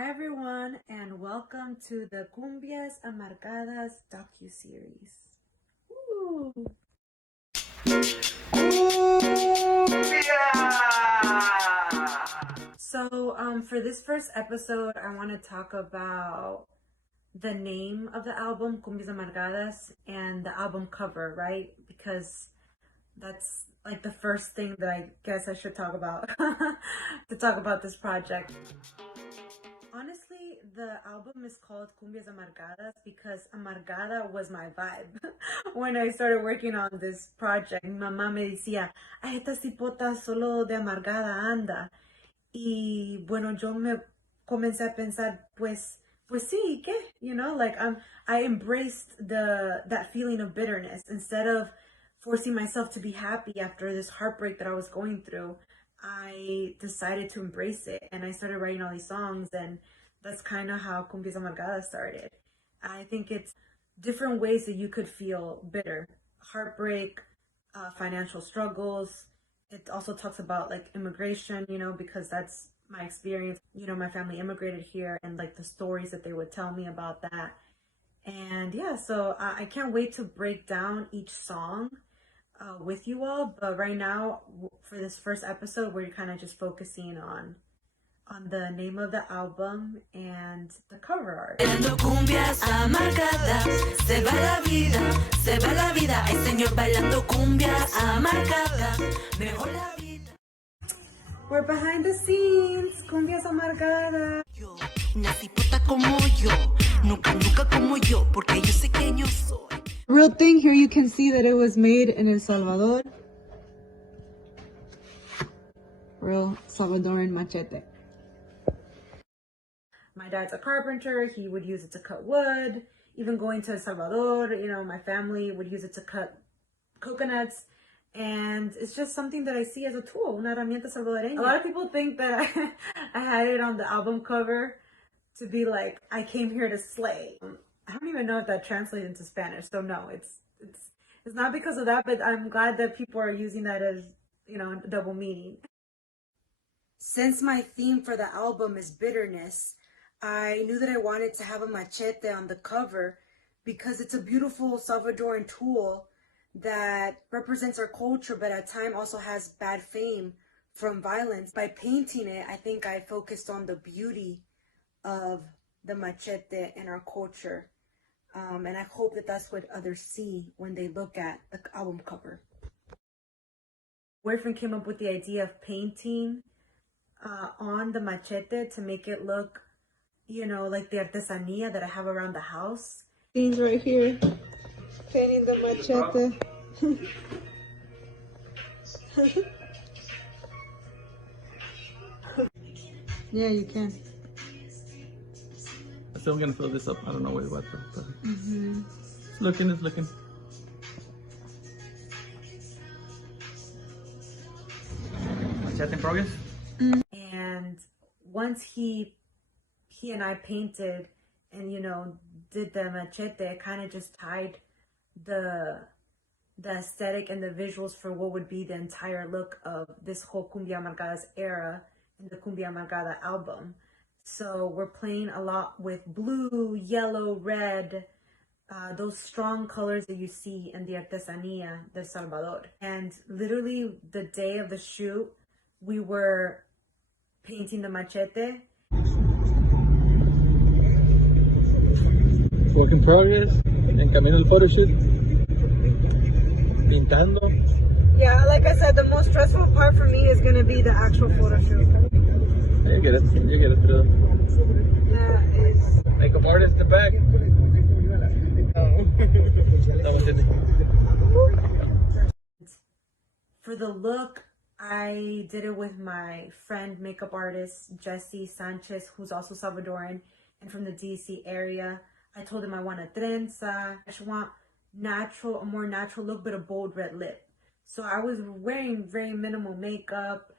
Hi everyone, and welcome to the Cumbias Amargadas Docuseries. Woo! So, for this first episode, I want to talk about the name of the album, Cumbias Amargadas, and the album cover, right? Because that's like the first thing that I guess I should talk about to talk about this project. Honestly, the album is called Cumbias Amargadas because Amargada was my vibe when I started working on this project. Mi mamá me decía, "Ay, esta cipota solo de amargada anda." Y bueno, yo me comencé a pensar, pues sí, ¿qué? I embraced that feeling of bitterness instead of forcing myself to be happy after this heartbreak that I was going through. I decided to embrace it and I started writing all these songs, and that's kind of how Cumbias Amargadas started. I think it's different ways that you could feel bitter, heartbreak, financial struggles. It also talks about like immigration, because that's my experience. My family immigrated here and like the stories that they would tell me about that. And yeah, so I can't wait to break down each song with you all. But right now, for this first episode, we're kind of just focusing on the name of the album and the cover art. Bailando cumbias amargadas, se va la vida, se va la vida. Ay, señor, bailando cumbias amargadas, mejor la vida. We're behind the scenes, Cumbias Amargadas. Yo, una cipota como yo, nunca como yo, porque yo sé quién yo soy. Real thing, here you can see that it was made in El Salvador. Real Salvadoran machete. My dad's a carpenter. He would use it to cut wood. Even going to El Salvador, my family would use it to cut coconuts. And it's just something that I see as a tool, una herramienta salvadoreña. A lot of people think that I had it on the album cover to be like, I came here to slay. I don't even know if that translates into Spanish. So no, it's not because of that, but I'm glad that people are using that as, double meaning. Since my theme for the album is bitterness, I knew that I wanted to have a machete on the cover because it's a beautiful Salvadoran tool that represents our culture, but at times also has bad fame from violence. By painting it, I think I focused on the beauty of the machete in our culture. And I hope that that's what others see when they look at the album cover. Boyfriend came up with the idea of painting on the machete to make it look, like the artesanía that I have around the house. Scenes right here, painting the machete. Yeah, you can. I'm still gonna fill this up. I don't know what. It's looking. Chat in progress. And once he and I painted and did the machete, it kind of just tied the aesthetic and the visuals for what would be the entire look of this whole Cumbia Amargadas era in the Cumbia Amargada album. So we're playing a lot with blue, yellow, red, those strong colors that you see in the artesanía del Salvador. And literally the day of the shoot, we were painting the machete. Work in progress. En camino al photoshoot. Pintando. Yeah, like I said, the most stressful part for me is going to be the actual photo shoot. You get it through. That is... Makeup artist in the back. That was it. For the look, I did it with my friend, makeup artist, Jesse Sanchez, who's also Salvadoran and from the DC area. I told him I want a trenza. I just want a more natural look, but a bold red lip. So I was wearing very minimal makeup.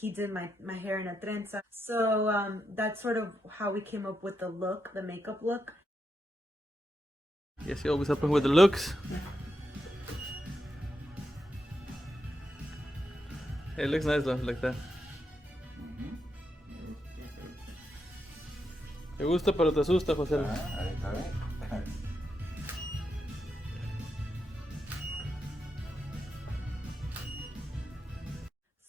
He did my hair in a trenza. So that's sort of how we came up with the look, the makeup look. Yes, you always helping with the looks. It looks nice though, like that. Te gusta pero te asusta, José. Ahí está bien.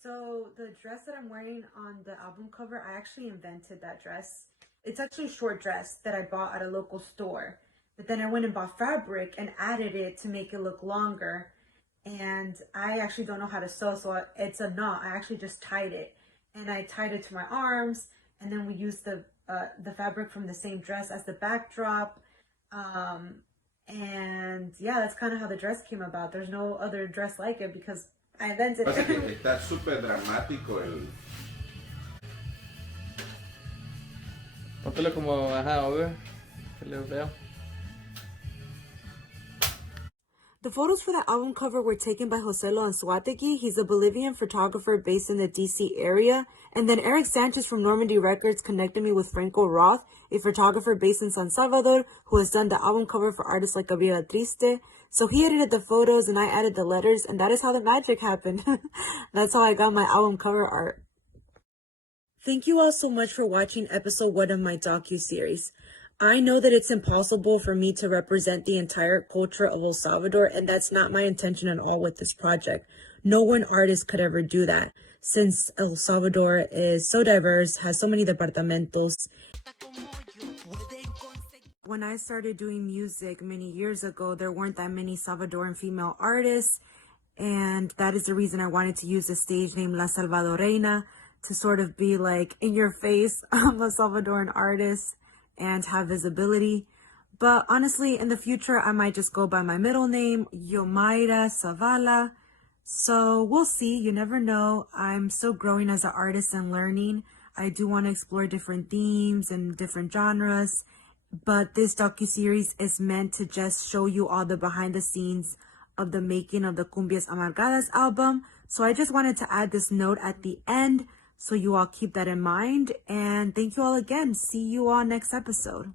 So the dress that I'm wearing on the album cover, I actually invented that dress. It's actually a short dress that I bought at a local store. But then I went and bought fabric and added it to make it look longer. And I actually don't know how to sew, so it's a knot. I actually just tied it. And I tied it to my arms, and then we used the fabric from the same dress as the backdrop. And yeah, that's kind of how the dress came about. There's no other dress like it because I invented Pasa que it. está súper dramático el... Póntelo como, ajá, obvio. Que lo veo. The photos for the album cover were taken by Joselo Anzuategui. He's a Bolivian photographer based in the DC area. And then Eric Sanchez from Normandy Records connected me with Franco Roth, a photographer based in San Salvador, who has done the album cover for artists like Gabriela Triste. So he edited the photos and I added the letters, and that is how the magic happened. That's how I got my album cover art. Thank you all so much for watching episode 1 of my docuseries. I know that it's impossible for me to represent the entire culture of El Salvador, and that's not my intention at all with this project. No one artist could ever do that, since El Salvador is so diverse, has so many departamentos. When I started doing music many years ago, there weren't that many Salvadoran female artists, and that is the reason I wanted to use the stage name La SalvadoReina to sort of be like in your face, I'm a Salvadoran artist, and have visibility. But honestly, in the future, I might just go by my middle name, Yomaira Zavala. So we'll see. You never know. I'm still growing as an artist and learning. I do want to explore different themes and different genres. But this docuseries is meant to just show you all the behind the scenes of the making of the Cumbias Amargadas album. So I just wanted to add this note at the end, so you all keep that in mind. And thank you all again. See you all next episode.